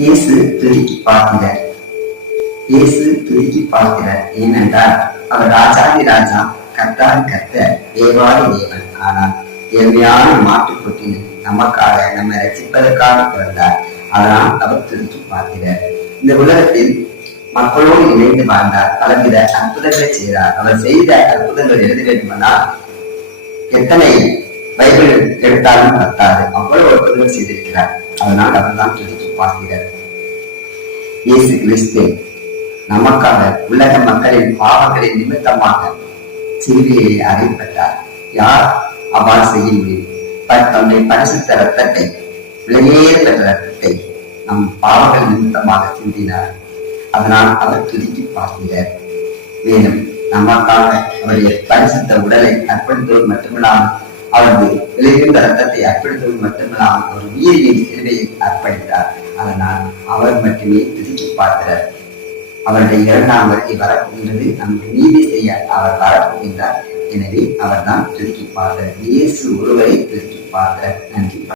இயேசு துருக்கி பார்க்கிறார். இயேசு துருக்கி பார்க்கிறார். ஏனென்றால் அவர் ராஜாதி ராஜா, கர்த்தாதி கர்த்தர், தேவாதி தேவன். ஆனால் ஏழ்மையான மாட்டுக்குட்டியில் நமக்காக, நம்மை ரசிப்பதற்காக பிறந்தார். அதனால் அவர் துருக்கி பார்க்கிறார். இந்த உலகத்தில் மக்களோடு இணைந்து வாழ்ந்தார். பலவித அற்புதங்களை செய்தார். அவர் செய்த அற்புதங்கள் எழுத வேண்டுமானால் எத்தனை பைபிள் எடுத்தாலும் பத்தாது, அவ்வளவு அற்புதங்கள் செய்திருக்கிறார். அதனால் அவர் தான் துருக்கி பார்க்கிறார். இயேசு கிறிஸ்து நமக்காக உலக மக்களின் பாவங்களின் நிமித்தமாக சிலுவையை அறையப்பட்டார். யார் அவ்வாறு செய்ய முடியும்? தன்னுடைய பரிசுத்த ரத்தத்தை, விலையேற பெற்ற ரத்தத்தை நம் பாவங்கள் நிமித்தமாக சிந்தினார். அதனால் அவர் துருக்கி பார்க்கிறார். மேலும் நமக்காக அவருடைய பரிசுத்த உடலை அர்ப்பணித்தோடு மட்டுமில்லாமல், அவரது விளைகின்ற ரத்தத்தை அர்ப்பணித்தோடு மட்டுமில்லாமல் ஒரு உயிரின் சிலுவையை அர்ப்பணித்தார். அதனால் அவர் மட்டுமே துருக்கி பார்க்கிறார். அவருடைய 2ஆம் வருகை வரப்போகின்றது. நமக்கு நீதி செய்ய அவர் வரப்போகின்றார். எனவே அவர் தான் துருக்கி பார்க்கிறார். இயேசு ஒருவரை துருக்கி பார்க்கிறார். நன்றி.